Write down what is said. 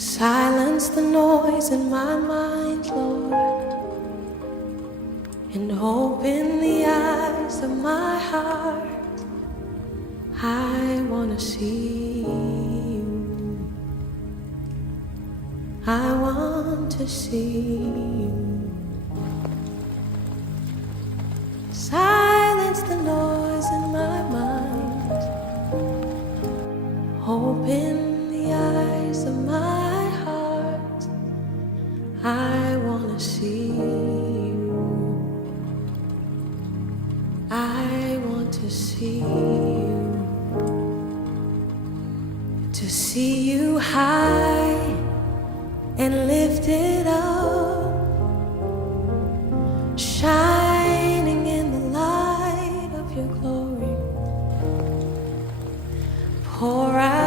Silence the noise in my mind, Lord, and open the eyes of my heart. I want to see you. I want to see you. Silence the noise in my mind. Open the eyes of my heart. I want to see you. I want to see you. To see you high and lifted up, shining in the light of your glory. Pour out